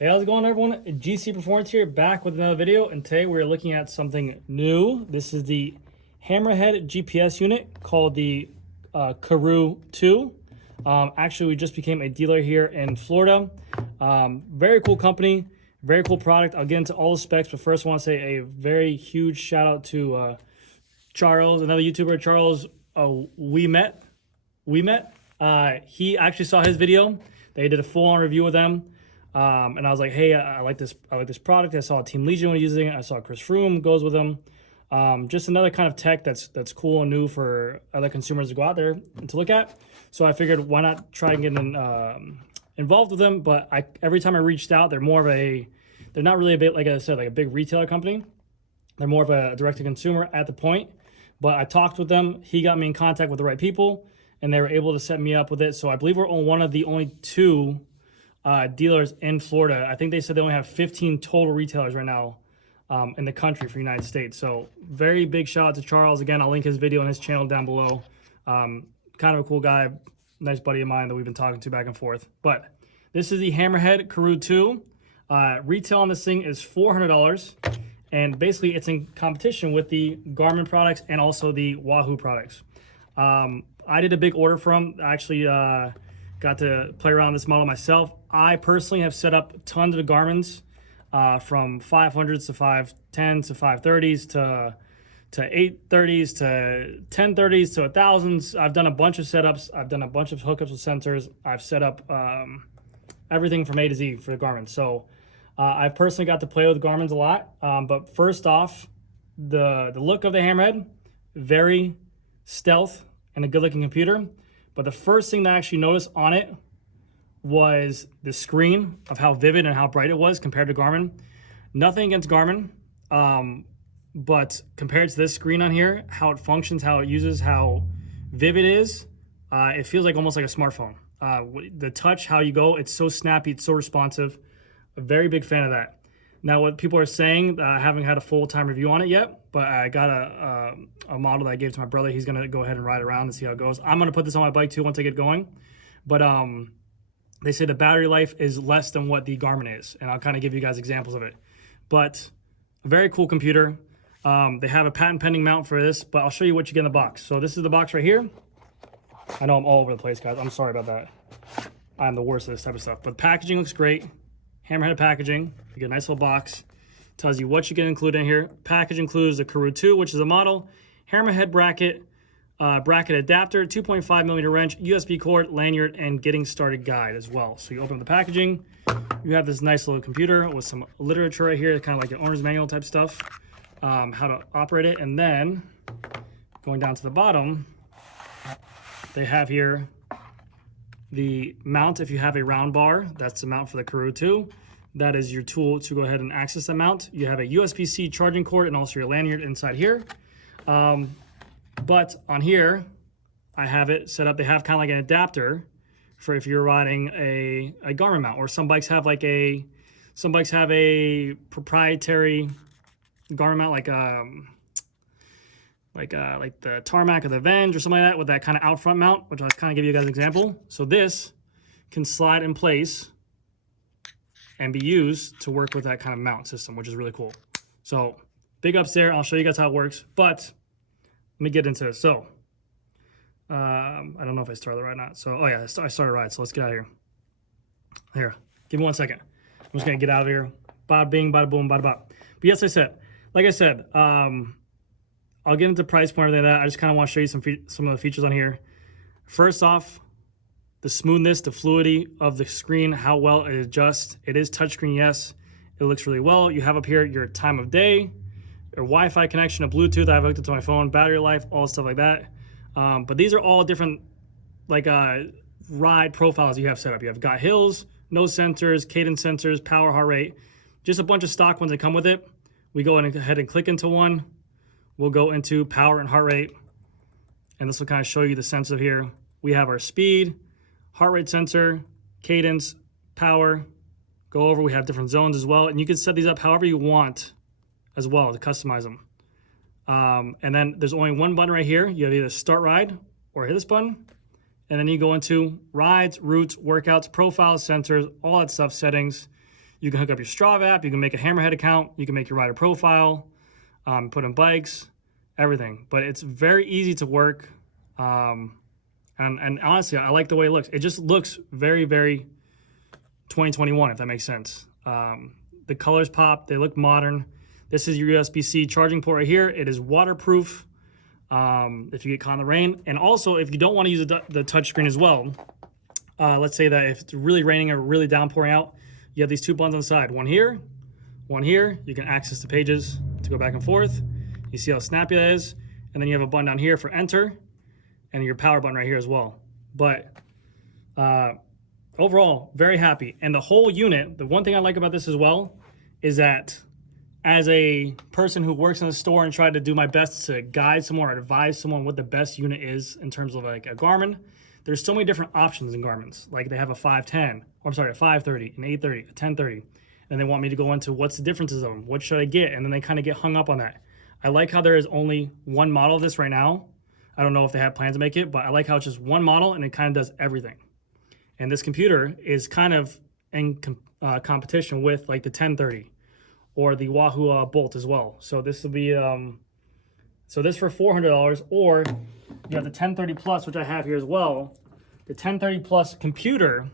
Hey, how's it going, everyone? GC Performance here, back with another video, and today we're looking at something new. This is the Hammerhead GPS unit called the Karoo 2. Actually, we just became a dealer here in Florida. Very cool company, very cool product. I'll get into all the specs, but first I want to say a very huge shout out to Charles, another YouTuber, Charles. We met. He actually saw his video. They did a full-on review with them. And I was like, hey, I like this product. I saw Team Legion was using it. I saw Chris Froome goes with them. Just another kind of tech that's cool and new for other consumers to go out there and to look at. So I figured, why not try and get involved with them? But every time I reached out, they're not really a bit, like I said, like a big retailer company. They're more of a direct-to-consumer at the point. But I talked with them. He got me in contact with the right people, and they were able to set me up with it. So I believe we're on one of the only two dealers in Florida. I think they said they only have 15 total retailers right now in the country for the United States. So very big shout out to Charles. Again, I'll link his video and his channel down below. Kind of a cool guy, nice buddy of mine that we've been talking to back and forth. But this is the Hammerhead Karoo 2. Retail on this thing is $400. And basically it's in competition with the Garmin products and also the Wahoo products. I did a big order from, actually got to play around with this model myself. I personally have set up tons of the Garmin's from 500s to 510s to 530s to 830s to 1030s to 1000s. I've done a bunch of setups. I've done a bunch of hookups with sensors. I've set up everything from A to Z for the Garmin. So I've personally got to play with Garmin's a lot. But first off, the look of the Hammerhead, very stealth and a good looking computer. But the first thing that I actually noticed on it was the screen of how vivid and how bright it was compared to Garmin. Nothing against Garmin, but compared to this screen on here, how it functions, how it uses, how vivid it is, it feels like almost like a smartphone. The touch, how you go, it's so snappy, it's so responsive. A very big fan of that. Now, what people are saying, I haven't had a full-time review on it yet, but I got a model that I gave to my brother. He's going to go ahead and ride around and see how it goes. I'm going to put this on my bike too once I get going. But they say the battery life is less than what the Garmin is, and I'll kind of give you guys examples of it. But a very cool computer. They have a patent pending mount for this, but I'll show you what you get in the box. So this is the box right here. I know I'm all over the place, guys. I'm sorry about that. I'm the worst at this type of stuff. But the packaging looks great. Hammerhead packaging. You get a nice little box. Tells you what you can include in here. Package includes the Karoo 2, which is a model, Hammerhead bracket, bracket adapter, 2.5 millimeter wrench, USB cord, lanyard, and getting started guide as well. So you open up the packaging. You have this nice little computer with some literature right here, kind of like an owner's manual type stuff, how to operate it. And then going down to the bottom, they have here the mount. If you have a round bar, that's the mount for the Karoo 2. That is your tool to go ahead and access the mount. You have a USB-C charging cord and also your lanyard inside here. But on here, I have it set up. They have kind of like an adapter for if you're riding a Garmin mount, or some bikes have a proprietary Garmin mount, like the Tarmac or the Venge or something like that, with that kind of out front mount, which I'll kind of give you guys an example. So this can slide in place and be used to work with that kind of mount system, which is really cool. So big ups there. I'll show you guys how it works, but let me get into it. So I don't know if I started right or not. So, oh yeah, I started right. So let's get out of here. Here, give me 1 second. I'm just gonna get out of here. Bada bing, bada boom, bada bop. But yes, like I said, I'll get into price point and everything like that. I just kind of want to show you some of the features on here. First off, the smoothness, the fluidity of the screen, how well it adjusts. It is touchscreen, yes. It looks really well. You have up here your time of day, your Wi-Fi connection, a Bluetooth I've hooked up to my phone, battery life, all stuff like that. But these are all different ride profiles you have set up. You have got hills, nose sensors, cadence sensors, power, heart rate, just a bunch of stock ones that come with it. We go ahead and click into one. We'll go into power and heart rate, and this will kind of show you the sensor here. We have our speed, heart rate sensor, cadence, power. Go over, we have different zones as well, and you can set these up however you want as well to customize them. And then there's only one button right here. You have either start ride or hit this button, and then you go into rides, routes, workouts, profiles, sensors, all that stuff, settings. You can hook up your Strava app. You can make a Hammerhead account. You can make your rider profile, put in bikes, everything. But it's very easy to work. And honestly, I like the way it looks. It just looks very, very 2021, if that makes sense. The colors pop. They look modern. This is your USB-C charging port right here. It is waterproof if you get caught in the rain. And also, if you don't want to use the touchscreen as well, let's say that if it's really raining or really downpouring out, you have these two buttons on the side. One here, one here. You can access the pages to go back and forth. You see how snappy that is. And then you have a button down here for enter and your power button right here as well. But overall, very happy. And the whole unit, the one thing I like about this as well is that as a person who works in the store and try to do my best to guide someone or advise someone what the best unit is in terms of like a Garmin, there's so many different options in Garmin's. Like they have a 510, or I'm sorry, a 530, an 830, a 1030. And they want me to go into what's the differences of them, what should I get? And then they kind of get hung up on that. I like how there is only one model of this right now. I don't know if they have plans to make it, but I like how it's just one model and it kind of does everything. And this computer is kind of in competition with like the 1030 or the Wahoo Bolt as well. So this will be, so this for $400, or you have the 1030 Plus, which I have here as well. The 1030 Plus computer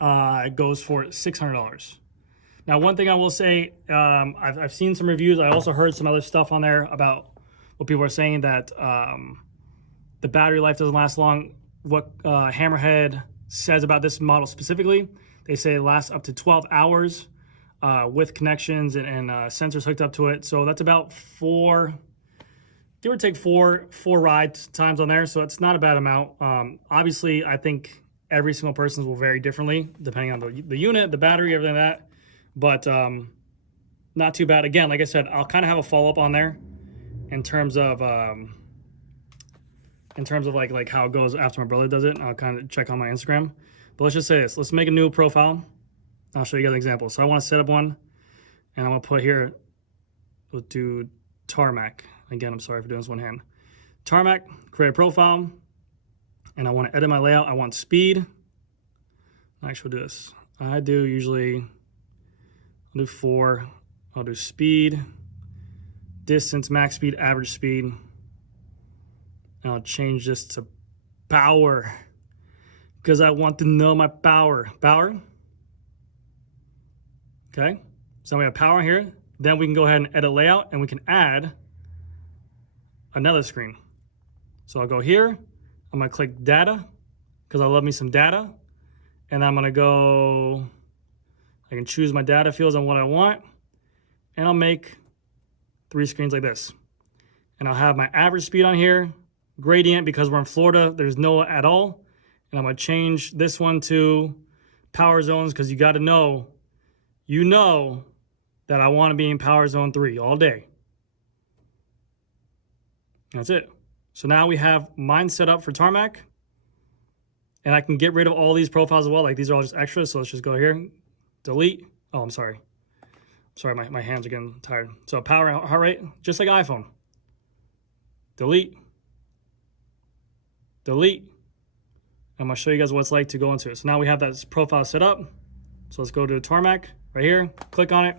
goes for $600. Now, one thing I will say, I've seen some reviews. I also heard some other stuff on there about what people are saying that the battery life doesn't last long. What Hammerhead says about this model specifically, they say it lasts up to 12 hours with connections and sensors hooked up to it. So that's about give or take four ride times on there. So it's not a bad amount. Obviously, I think every single person's will vary differently depending on the unit, the battery, everything like that. But not too bad. Again, like I said, I'll kind of have a follow-up on there in terms of like how it goes after my brother does it. I'll kind of check on my Instagram. But let's just say this. Let's make a new profile. I'll show you guys an example. So I want to set up one, and I'm going to put here, we'll do Tarmac. Again, I'm sorry for doing this one hand. Tarmac, create a profile, and I want to edit my layout. I want speed. Actually, we'll do this. I do usually, I'll do 4. I'll do speed, distance, max speed, average speed. And I'll change this to power because I want to know my power. Power. Okay, so we have power here. Then we can go ahead and edit layout, and we can add another screen. So I'll go here. I'm gonna click data because I love me some data, and I'm gonna go. I can choose my data fields on what I want, and I'll make 3 screens like this. And I'll have my average speed on here, gradient because we're in Florida. There's no at all, and I'm gonna change this one to power zones because you got to know. You know that I want to be in power zone 3 all day. That's it. So now we have mine set up for Tarmac, and I can get rid of all these profiles as well. Like these are all just extras. So let's just go here, delete. Oh, I'm sorry. Sorry, my hands are getting tired. So power, heart rate, just like iPhone. Delete. Delete. I'm gonna show you guys what it's like to go into it. So now we have that profile set up. So let's go to Tarmac. Right here, click on it.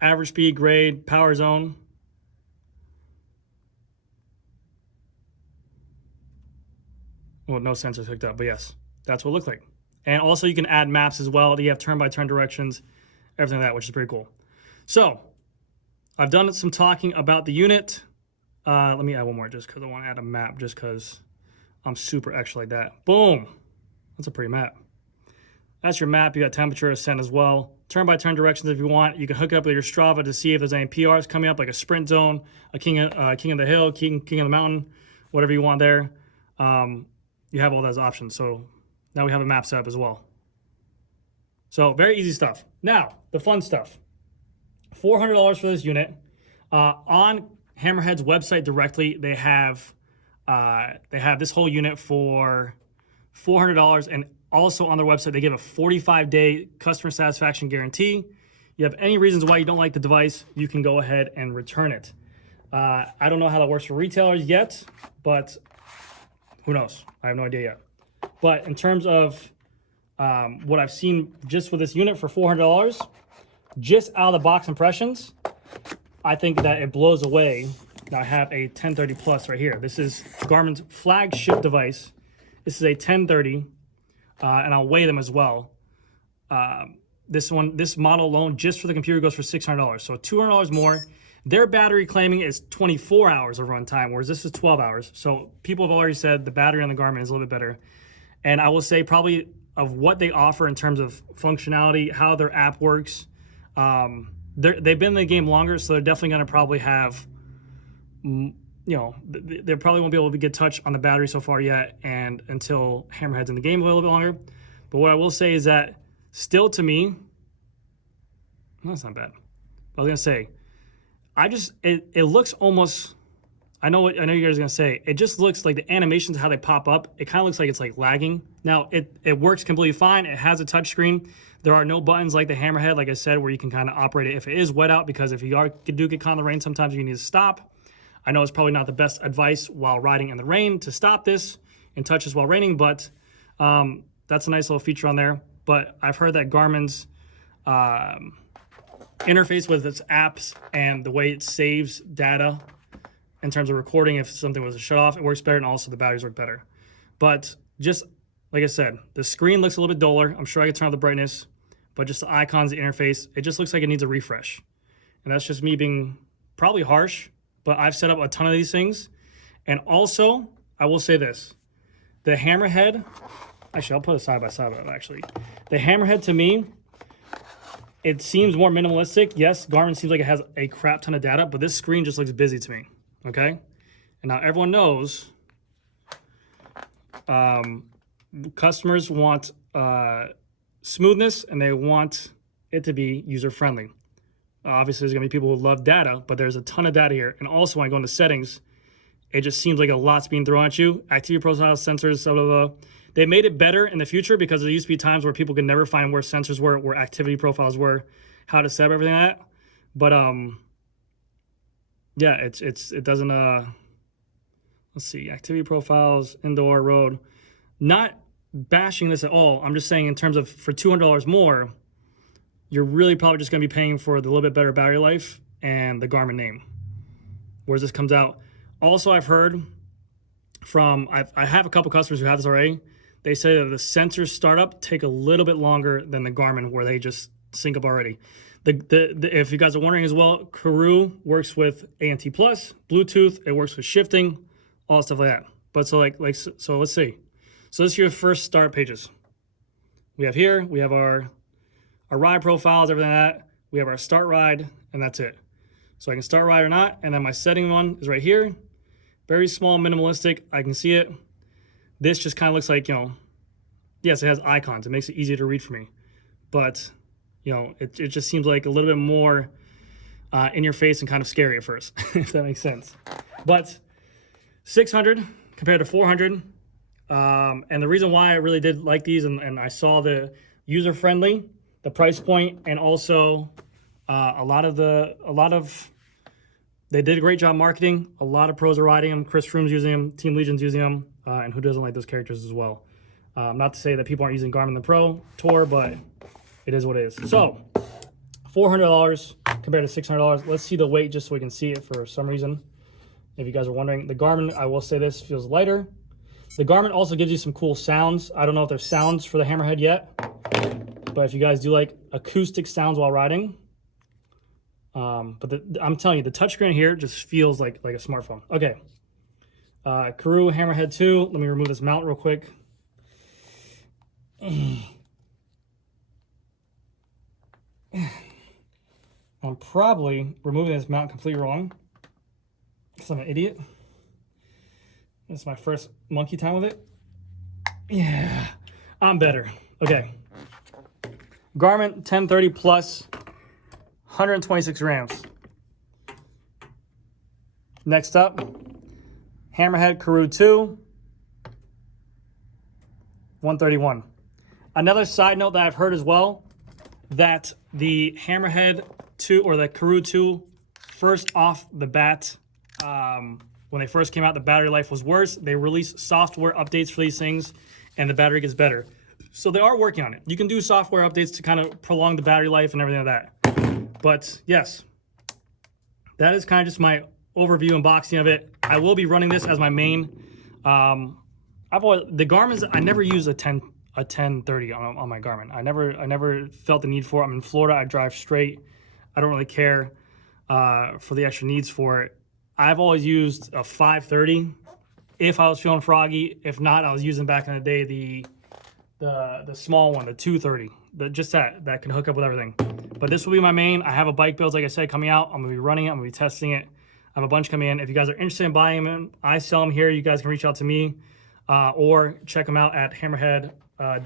Average speed, grade, power zone. Well, no sensors hooked up, but yes, that's what it looks like. And also you can add maps as well. You have turn-by-turn directions, everything like that, which is pretty cool. So I've done some talking about the unit. Let me add one more just because I want to add a map just because I'm super extra like that. Boom. That's a pretty map. That's your map. You got temperature ascent as well. Turn-by-turn directions if you want. You can hook it up with your Strava to see if there's any PRs coming up, like a sprint zone, a king of the hill, king of the mountain, whatever you want there. You have all those options. So now we have a map set up as well. So very easy stuff. Now, the fun stuff. $400 for this unit. On Hammerhead's website directly, they have this whole unit for $400, and also on their website, they give a 45-day customer satisfaction guarantee. You have any reasons why you don't like the device, you can go ahead and return it. I don't know how that works for retailers yet, but who knows? I have no idea yet. But in terms of What I've seen just with this unit for $400, just out of the box impressions, I think that it blows away. Now I have a 1030 Plus right here. This is Garmin's flagship device. This is a 1030, and I'll weigh them as well. This model alone, just for the computer, goes for $600, so $200 more. Their battery claiming is 24 hours of runtime, whereas this is 12 hours. So people have already said the battery on the Garmin is a little bit better. And I will say probably of what they offer in terms of functionality, how their app works, they've been in the game longer, so they're definitely going to probably have, you know, they probably won't be able to get touch on the battery so far yet, and until Hammerhead's in the game a little bit longer. But what I will say is that still, to me, no, that's not bad. I was going to say, it looks almost, I know you guys are gonna say, it just looks like the animations, how they pop up, it kind of looks like it's like lagging. Now it works completely fine. It has a touch screen. There are no buttons like the Hammerhead, like I said, where you can kind of operate it if it is wet out, because if you do get caught in the rain, sometimes you need to stop. I know it's probably not the best advice while riding in the rain to stop this and touch this while raining, but that's a nice little feature on there. But I've heard that Garmin's interface with its apps and the way it saves data in terms of recording, if something was to shut off, it works better, and also the batteries work better. But just like I said, the screen looks a little bit duller. I'm sure I could turn up the brightness, but just the icons, the interface, it just looks like it needs a refresh. And that's just me being probably harsh, but I've set up a ton of these things. And also, I will say this, the Hammerhead, actually, I'll put it side by side with it, actually. The Hammerhead, to me, it seems more minimalistic. Yes, Garmin seems like it has a crap ton of data, but this screen just looks busy to me, okay? And now everyone knows customers want smoothness, and they want it to be user-friendly. Obviously, there's going to be people who love data, but there's a ton of data here. And also, when I go into settings, it just seems like a lot's being thrown at you. Activity profiles, sensors, blah, blah, blah. They made it better in the future, because there used to be times where people could never find where sensors were, where activity profiles were, how to set up everything like that. But yeah, it doesn't. Let's see, activity profiles, indoor, road. Not bashing this at all. I'm just saying in terms of for $200 more, you're really probably just going to be paying for the little bit better battery life and the Garmin name. Whereas this comes out. Also, I've heard from I have a couple customers who have this already. They say that the sensors startup take a little bit longer than the Garmin, where they just sync up already. If you guys are wondering as well, Karoo works with ANT+, Bluetooth. It works with shifting, all stuff like that. But so so let's see. So this is your first start pages. We have our ride profiles, everything like that. We have our start ride, and that's it. So I can start ride or not, and then my setting one is right here. Very small, minimalistic. I can see it. This just kind of looks like, you know, yes, it has icons. It makes it easier to read for me. But, you know, it just seems like a little bit more in your face and kind of scary at first, if that makes sense. But 600 compared to 400. And the reason why I really did like these, and I saw the user-friendly, the price point, and also they did a great job marketing. A lot of pros are riding them. Chris Froome's using them. Team Legion's using them. And who doesn't like those characters as well? Not to say that people aren't using Garmin the Pro Tour, but it is what it is. So, $400 compared to $600. Let's see the weight just so we can see it for some reason. If you guys are wondering, the Garmin, I will say this, feels lighter. The Garmin also gives you some cool sounds. I don't know if there's sounds for the Hammerhead yet, but if you guys do like acoustic sounds while riding, but I'm telling you, the touchscreen here just feels like a smartphone. Okay. Karoo Hammerhead 2. Let me remove this mount real quick. I'm probably removing this mount completely wrong because I'm an idiot. This is my first monkey time with it. Yeah, I'm better. Okay. Garmin 1030 Plus, 126 grams. Next up, Hammerhead Karoo 2, 131. Another side note that I've heard as well, that the Hammerhead 2 or the Karoo 2, first off the bat, when they first came out, the battery life was worse. They released software updates for these things, and the battery gets better. So they are working on it. You can do software updates to kind of prolong the battery life and everything like that. But yes, that is kind of just my overview unboxing of it. I will be running this as my main. The Garmin's, I never use a 1030 on my Garmin. I never felt the need for it. I'm in Florida. I drive straight. I don't really care for the extra needs for it. I've always used a 530 if I was feeling froggy. If not, I was using back in the day the small one, the 230. Just that can hook up with everything. But this will be my main. I have a bike builds, like I said, coming out. I'm gonna be running it. I'm gonna be testing it. I have a bunch coming in. If you guys are interested in buying them, I sell them here. You guys can reach out to me or check them out at Hammerhead I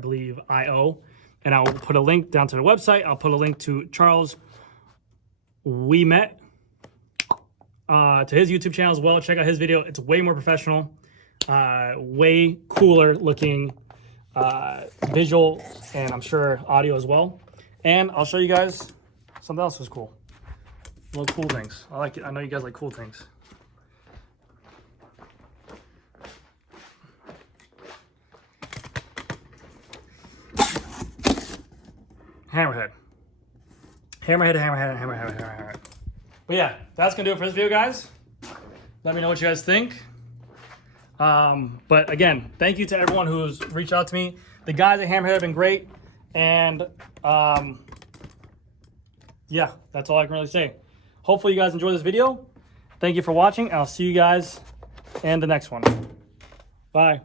believe IO, and I'll put a link down to the website. I'll put a link to Charles We Met to his YouTube channel as well. Check out his video. It's way more professional, way cooler looking visual, and I'm sure audio as well. And I'll show you guys something else that's cool. Little cool things. I like it. I know you guys like cool things. Hammerhead. Hammerhead. But yeah, that's gonna do it for this video, guys. Let me know what you guys think. But again, thank you to everyone who's reached out to me. The guys at Hammerhead have been great, and yeah, that's all I can really say. Hopefully you guys enjoyed this video. Thank you for watching, and I'll see you guys in the next one. Bye.